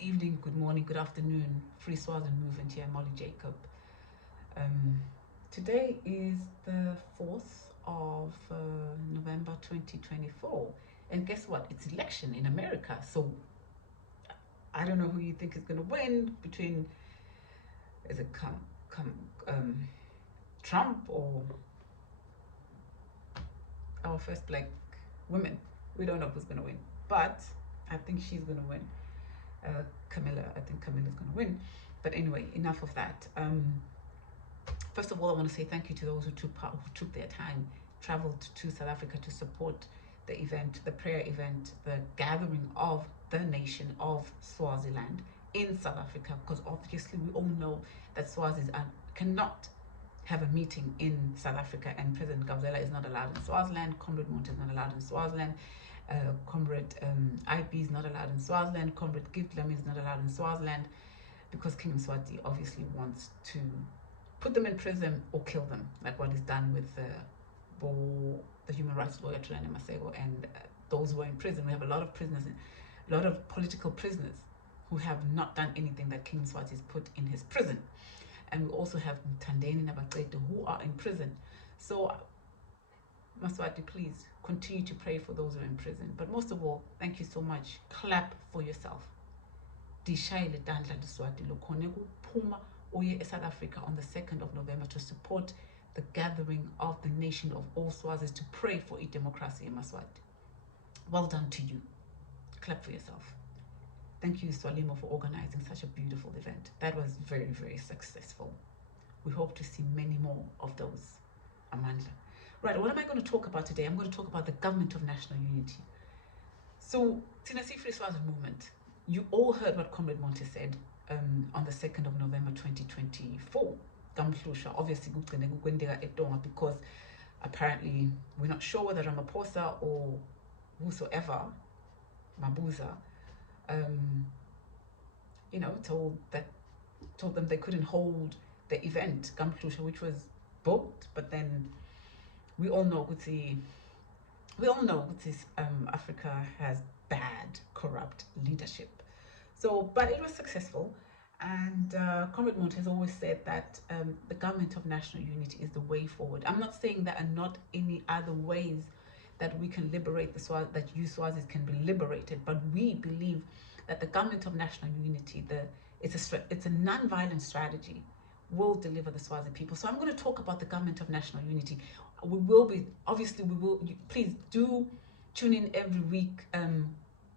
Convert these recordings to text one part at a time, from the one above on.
evening, good morning, good afternoon. Free Swaziland Movement here, Molly Jacob. Today is the 4th of November 2024. And guess what? It's election in America. So I don't know who you think is going to win between, is it Trump or our first black woman? We don't know who's going to win. But I think she's going to win. Camilla, I think Camilla's going to win. But anyway, enough of that. First of all, I want to say thank you to those who took their time, traveled to South Africa to support the event, the prayer event, the gathering of the nation of Swaziland in South Africa, because obviously we all know that Swazis cannot have a meeting in South Africa, and President Gabzela is not allowed in Swaziland, Comrade Monte is not allowed in Swaziland, Comrade IB is not allowed in Swaziland, Comrade Giflam is not allowed in Swaziland, because King Mswati obviously wants to put them in prison or kill them, like what is done with the human rights lawyer Tulane Masego and those who are in prison. We have a lot of prisoners, a lot of political prisoners who have not done anything that King Mswati has put in his prison. And we also have Mtandeni Nabaqetu who are in prison. So Maswati, please continue to pray for those who are in prison. But most of all, thank you so much. Clap for yourself. Dishayile dandla liswati lokhone kuphuma uye South Africa on the 2nd of November to support the gathering of the nation of all Swazis to pray for democracy in Maswati. Well done to you. Clap for yourself. Thank you, Swalimo, for organizing such a beautiful event. That was very, very successful. We hope to see many more of those. Amandla. Right, what am I going to talk about today? I'm going to talk about the Government of National Unity. So, Tinasi Free Swaziland Movement, you all heard what Comrade Monte said on the 2nd of November 2024. Obviously, because apparently we're not sure whether Ramaphosa or whosoever, Mabuza, told them they couldn't hold the event, which was booked, but then we all know Africa has bad, corrupt leadership. So, but it was successful. And Comrade Monte has always said that the Government of National Unity is the way forward. I'm not saying there are not any other ways that we can liberate that you Swazis can be liberated, but we believe that the Government of National Unity, it's a non-violent strategy, will deliver the Swazi people. So I'm going to talk about the Government of National Unity. Please do tune in every week.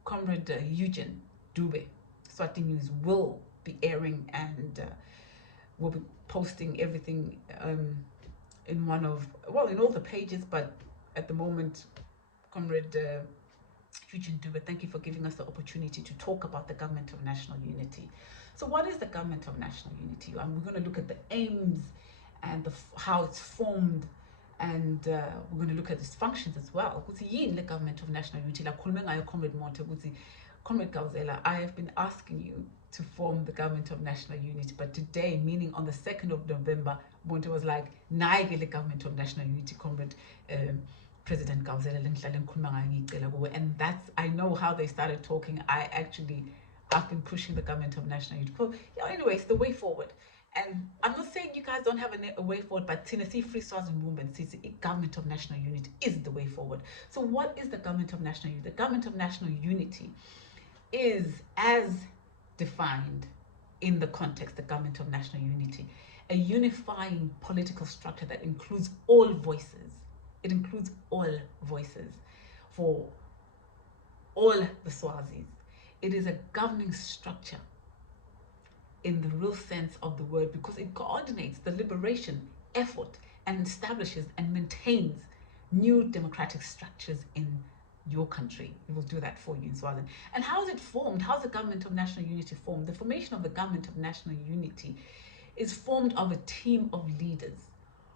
Comrade Eugene Dube, Swati News, will be airing and we'll be posting everything in all the pages, but at the moment, Comrade Eugene Dube, thank you for giving us the opportunity to talk about the Government of National Unity. So what is the Government of National Unity? We're going to look at the aims and how it's formed, and we're going to look at its functions as well. The Government of National Unity, like Comrade Monte, Comrade Gabzela, I have been asking you to form the Government of National Unity, but today, meaning on the 2nd of November, Monte was like, the Government of National Unity, Comrade President Gabzela, and I know how they started talking. I've been pushing the Government of National Unity. So, anyways, the way forward. And I'm not saying you guys don't have a way forward, but Tennessee Free Swaziland Movement says the Government of National Unity is the way forward. So what is the Government of National Unity? The Government of National Unity is, as defined in the context, the Government of National Unity, a unifying political structure that includes all voices. It includes all voices for all the Swazis. It is a governing structure in the real sense of the word, because it coordinates the liberation effort and establishes and maintains new democratic structures in your country. It will do that for you in Swaziland. And how is it formed? How is the Government of National Unity formed? The formation of the Government of National Unity is formed of a team of leaders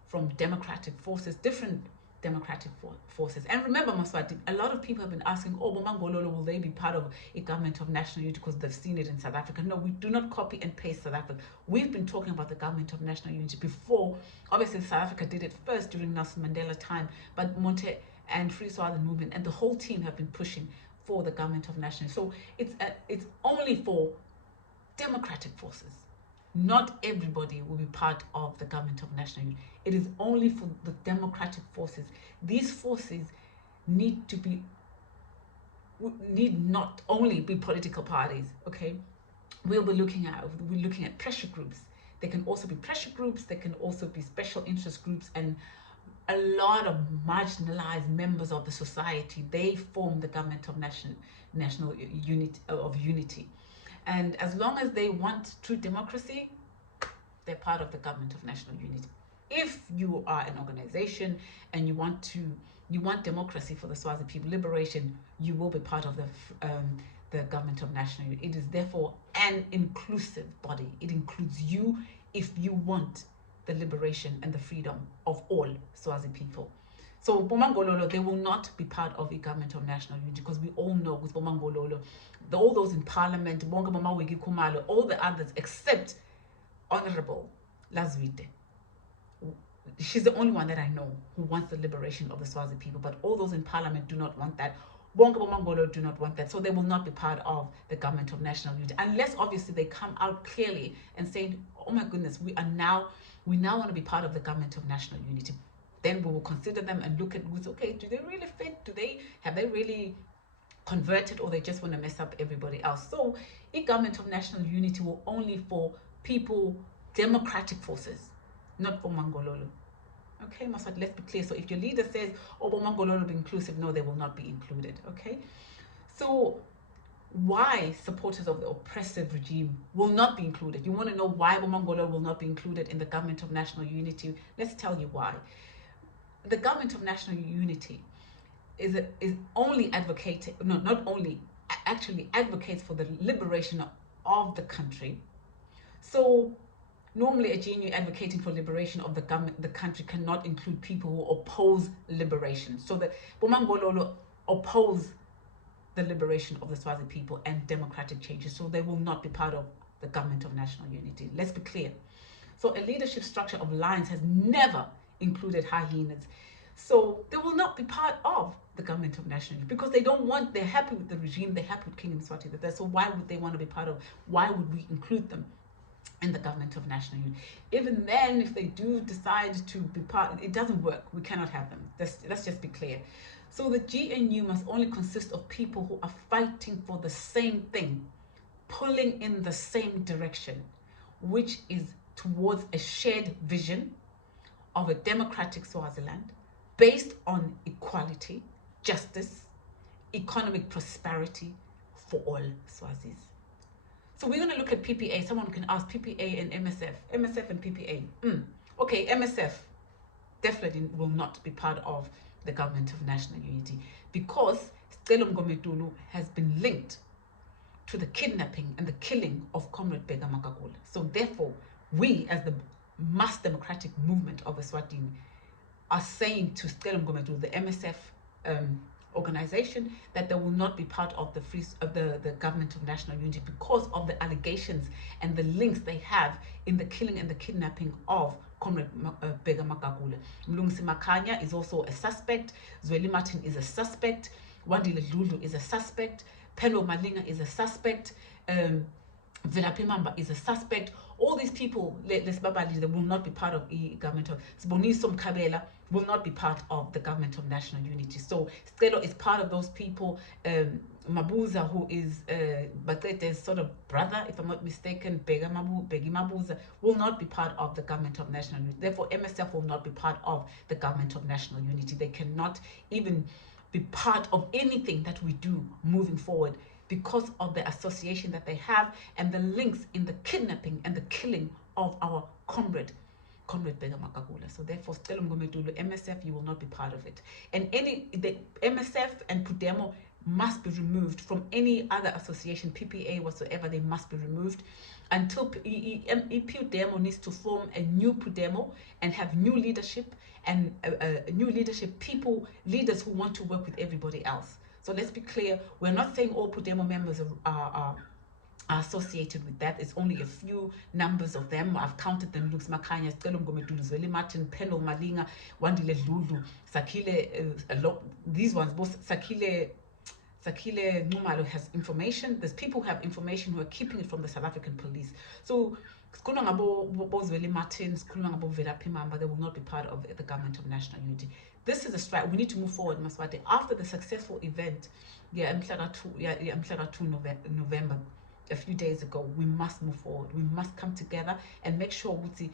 from democratic forces, different democratic forces. And remember, Maswati, a lot of people have been asking, Bomangololo, will they be part of a Government of National Unity because they've seen it in South Africa? No, we do not copy and paste South Africa. We've been talking about the Government of National Unity before. Obviously, South Africa did it first during Nelson Mandela time, but Monte and Free Swaziland Movement and the whole team have been pushing for the Government of National. So it's only for democratic forces. Not everybody will be part of the government of national unity. It is only for the democratic forces. These forces need not only be political parties, okay? We're looking at pressure groups. There can also be pressure groups, there can also be special interest groups, and a lot of marginalized members of the society. They form the government of national unity. And as long as they want true democracy, they're part of the government of national unity. If you are an organization and you want democracy for the Swazi people, liberation, you will be part of the government of national unity. It is therefore an inclusive body. It includes you if you want the liberation and the freedom of all Swazi people. So Bomangololo, they will not be part of the government of national unity, because we all know with Bomangololo, all those in parliament, Bonga Mama Wigi Kumalo, all the others except Honorable Lazwide. She's the only one that I know who wants the liberation of the Swazi people, but all those in parliament do not want that. Bonga Bomangolo do not want that, so they will not be part of the government of national unity, unless obviously they come out clearly and say, oh my goodness, we now want to be part of the government of national unity. Then we will consider them and look at who's okay, do they really fit? Have they really converted, or they just want to mess up everybody else? So the government of national unity will only for people, democratic forces, not for Mangololo. Okay, Maswat, let's be clear. So if your leader says, oh, Mangololo will be inclusive, no, they will not be included. Okay, so why supporters of the oppressive regime will not be included? You want to know why Mangololo will not be included in the government of national unity? Let's tell you why. The government of national unity is only advocating, no, not only, actually advocates for the liberation of the country. So normally a GNU advocating for liberation of the country cannot include people who oppose liberation. So the Bomangololo oppose the liberation of the Swazi people and democratic changes, so they will not be part of the government of national unity. Let's be clear. So a leadership structure of lines has never included hyenas. So they will not be part of the government of national unity, because they don't want, they're happy with the regime, they're happy with King Mswati. So why would they want to be part of, why would we include them in the government of national unity? Even then, if they do decide to be part, it doesn't work. We cannot have them. Let's just be clear. So the GNU must only consist of people who are fighting for the same thing, pulling in the same direction, which is towards a shared vision of a democratic Swaziland based on equality, justice, economic prosperity for all Swazis. So we're going to look at PPA. Someone can ask PPA and MSF. MSF and PPA. Okay, MSF definitely will not be part of the government of national unity, because Sicelo Mngomedulu has been linked to the kidnapping and the killing of Comrade Bheka Makakula. So therefore, we as the mass democratic movement of Eswatini are saying to Sicelo Mngomedulu, the MSF organization, that they will not be part of the government of national unity because of the allegations and the links they have in the killing and the kidnapping of Comrade Bheka Makakula. Mlungisi Makhanya is also a suspect. Zweli Martin is a suspect. Wandile Dludlu is a suspect. Pendo Malinga is a suspect. Velaphi Mamba is a suspect. All these people, they will not be part of the government of Siboniso Mkhabela will not be part of the government of national unity. So Sicelo is part of those people. Mabuza, who is Batete's sort of brother, if I'm not mistaken, Bheki Mabuza, will not be part of the government of national unity. Therefore, MSF will not be part of the government of national unity. They cannot even be part of anything that we do moving forward, because of the association that they have and the links in the kidnapping and the killing of our Comrade Bheka Makakula. So therefore, Sicelo Mngomedulu, MSF, you will not be part of it. And the MSF and Pudemo must be removed from any other association, PPA whatsoever. They must be removed until Pudemo needs to form a new Pudemo and have new leadership and new leadership people, leaders who want to work with everybody else. So let's be clear, we're not saying all Pudemo members are associated with that. It's only a few numbers of them. I've counted them. Lux Makhanya, Sicelo Mngomedulu, Zweli Martin, Pendo Malinga, Wandile Dludlu, Sakile, these ones, both Sakile Sakile Numalo has information. There's people who have information who are keeping it from the South African police. So sikhuluma ngabo Bozweli Martin, sikhuluma ngabo Velaphi Mamba, they will not be part of the government of national unity. This is a strike. We need to move forward, Maswati. After the successful event, November, a few days ago, we must move forward. We must come together and make sure we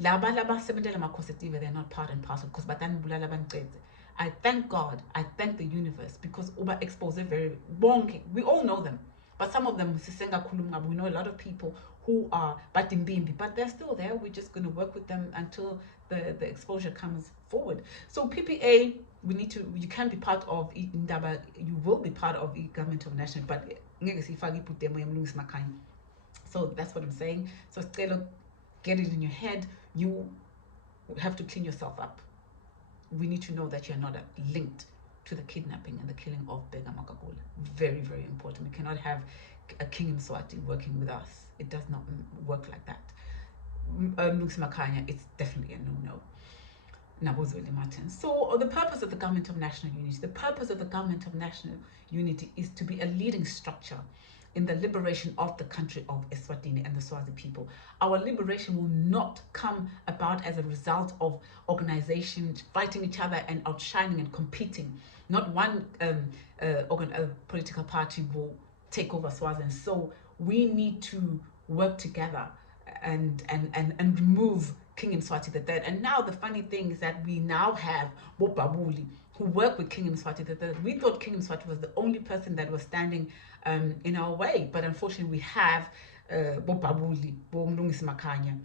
laba sebentela makhosetive, they're not part and parcel because batani bulala bancede. I thank God, I thank the universe because uba expose very bonke. We all know them. But some of them, we know a lot of people who are batimbimbi, but they're still there. We're just going to work with them until the exposure comes forward. So PPA, you can be part of Indaba, you will be part of the government of national, but so that's what I'm saying. So get it in your head. You have to clean yourself up. We need to know that you're not linked to the kidnapping and the killing of Bheka Makakula. Very, very important. We cannot have a king in Swati working with us. It does not work like that. It's definitely a no-no. Nabozweli Martin. So the purpose of the government of national unity, is to be a leading structure in the liberation of the country of Eswatini and the Swazi people. Our liberation will not come about as a result of organizations fighting each other and outshining and competing. Not one political party will take over Swaziland. So we need to work together and remove King Mswati III. And now the funny thing is that we now have Bobabuli who work with King Mswati III. We thought King Mswati was the only person that was standing in our way, but unfortunately we have Bobabuli, Bomlungisi Makanya,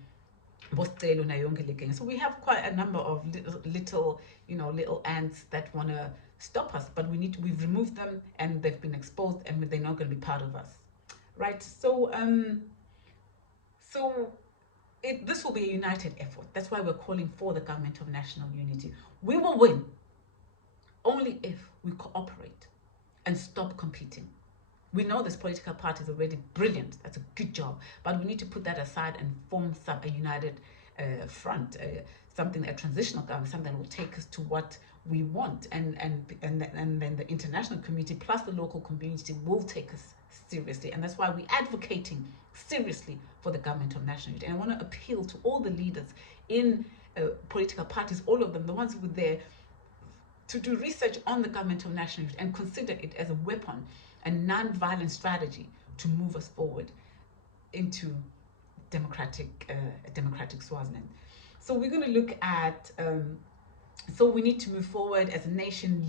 Bostelo Nayonge. So we have quite a number of little ants that want to stop us, but we've removed them and they've been exposed and they're not going to be part of us, right? So this will be a united effort. That's why we're calling for the government of national unity. We will win only if we cooperate and stop competing. We know this political party is already brilliant. That's a good job. But we need to put that aside and form a united front, a transitional government, something that will take us to what we want. And then the international community plus the local community will take us seriously. And that's why we're advocating seriously for the government of national unity. And I want to appeal to all the leaders in political parties, all of them, the ones who were there, to do research on the government of national unity and consider it as a weapon, a non-violent strategy to move us forward into democratic Swaziland. So we're going to look at, so we need to move forward as a nation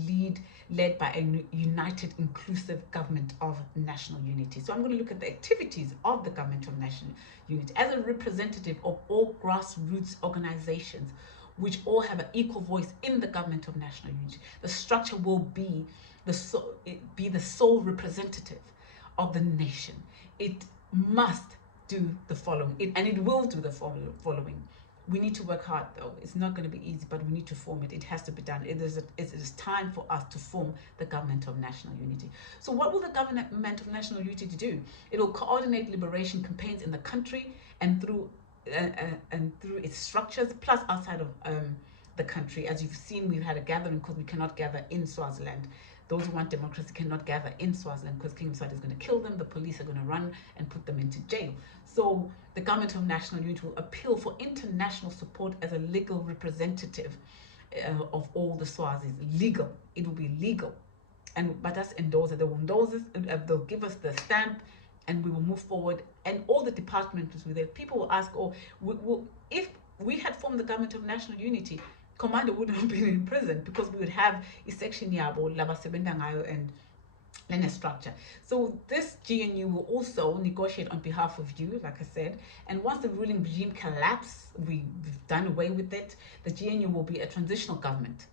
led by a united, inclusive government of national unity. So I'm going to look at the activities of the government of national unity as a representative of all grassroots organizations which all have an equal voice in the government of national unity. The structure will be the sole representative of the nation. It must do the following, and it will do the following. We need to work hard, though. It's not going to be easy, but we need to form it. It has to be done. It is time for us to form the government of national unity. So what will the government of national unity do? It will coordinate liberation campaigns in the country and through its structures, plus outside of the country. As you've seen, we've had a gathering because we cannot gather in Swaziland. Those who want democracy cannot gather in Swaziland because King Mswati is going to kill them. The police are going to run and put them into jail. So the government of national unity will appeal for international support as a legal representative of all the Swazis. Legal. It will be legal. But us endorse it. They will endorse it. They'll give us the stamp and we will move forward. And all the departments with it. People will ask, if we had formed the government of national unity, Commander wouldn't have been in prison because we would have a section yabo laba sebendangayo and a structure. So this GNU will also negotiate on behalf of you, like I said. And once the ruling regime collapses, we've done away with it. The GNU will be a transitional government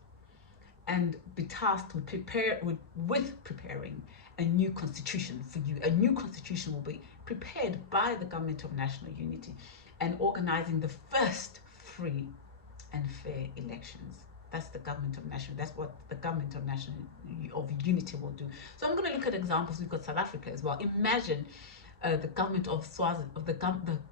and be tasked with preparing a new constitution for you. A new constitution will be prepared by the government of national unity and organizing the first free and fair elections. That's the government of national. That's what the government of national unity will do. So I'm going to look at examples. We've got South Africa as well. Imagine the government of Swaziland, the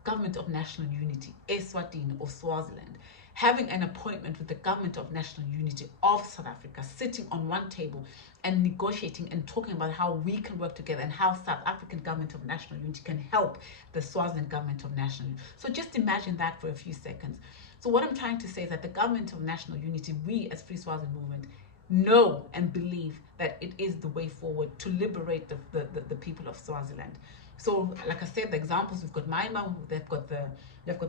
government of national unity, ESwatini or Swaziland, having an appointment with the Government of National Unity of South Africa, sitting on one table and negotiating and talking about how we can work together and how South African Government of National Unity can help the Swaziland Government of National Unity. So just imagine that for a few seconds. So what I'm trying to say is that the Government of National Unity, we as Free Swaziland Movement, know and believe that it is the way forward to liberate the people of Swaziland. So, like I said, the examples, we've got Maima, they've got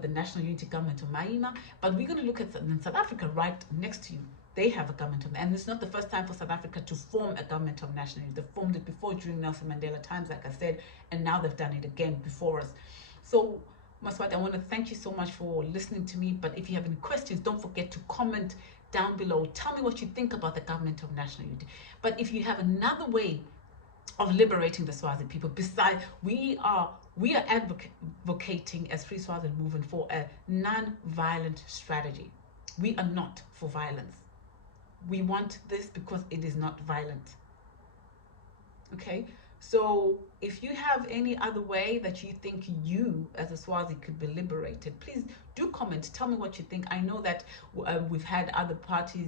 the National Unity Government of Maima, but we're going to look at South Africa right next to you. They have a government of, and it's not the first time for South Africa to form a government of national unity. They formed it before during Nelson Mandela times, like I said, and now they've done it again before us. So, Maswati, I want to thank you so much for listening to me. But if you have any questions, don't forget to comment down below. Tell me what you think about the Government of National Unity. But if you have another way of liberating the Swazi people, besides, we are advocating as Free Swaziland Movement for a non-violent strategy. We are not for violence. We want this because it is not violent. Okay, so if you have any other way that you think you as a Swazi could be liberated, please do comment. Tell me what you think. I know that we've had other parties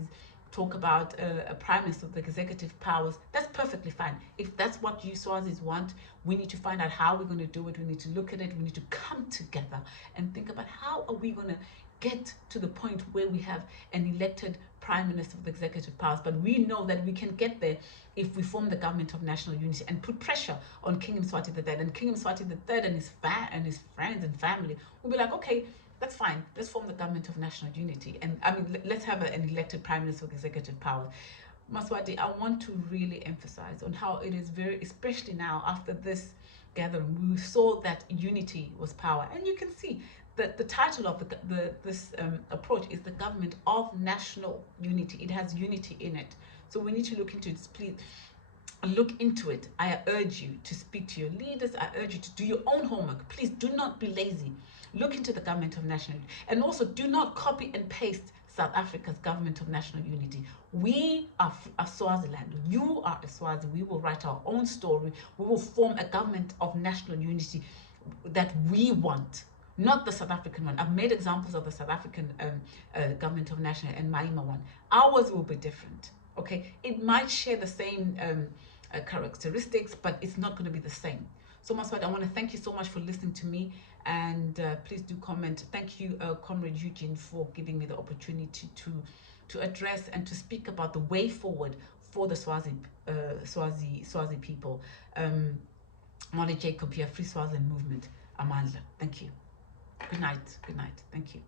talk about a prime minister with executive powers. That's perfectly fine. If that's what you Swazis want, we need to find out how we're going to do it. We need to look at it. We need to come together and think about how are we going to get to the point where we have an elected prime minister with executive powers. But we know that we can get there if we form the Government of National Unity and put pressure on King Mswati III. And King Mswati III and his friends and family will be like, okay, that's fine. Let's form the Government of National Unity. And I mean, let's have an elected prime minister with executive powers. Maswati, I want to really emphasize on how it is very, especially now after this gathering, we saw that unity was power. And you can see that the title of this approach is the Government of National Unity. It has unity in it. So we need to look into it. Please look into it. I urge you to speak to your leaders. I urge you to do your own homework. Please do not be lazy. Look into the Government of National Unity. And also do not copy and paste South Africa's Government of National Unity. We are a Swaziland. You are a Swazi. We will write our own story. We will form a Government of National Unity that we want, not the South African one. I've made examples of the South African Government of National and Maima one. Ours will be different. Okay, it might share the same characteristics, but it's not going to be the same. So Maswati, I want to thank you so much for listening to me, and please do comment. Thank you, Comrade Eugene, for giving me the opportunity to address and to speak about the way forward for the Swazi people. Molly Jacob here, Free Swaziland Movement. Amandla. Thank you. Good night. Good night. Thank you.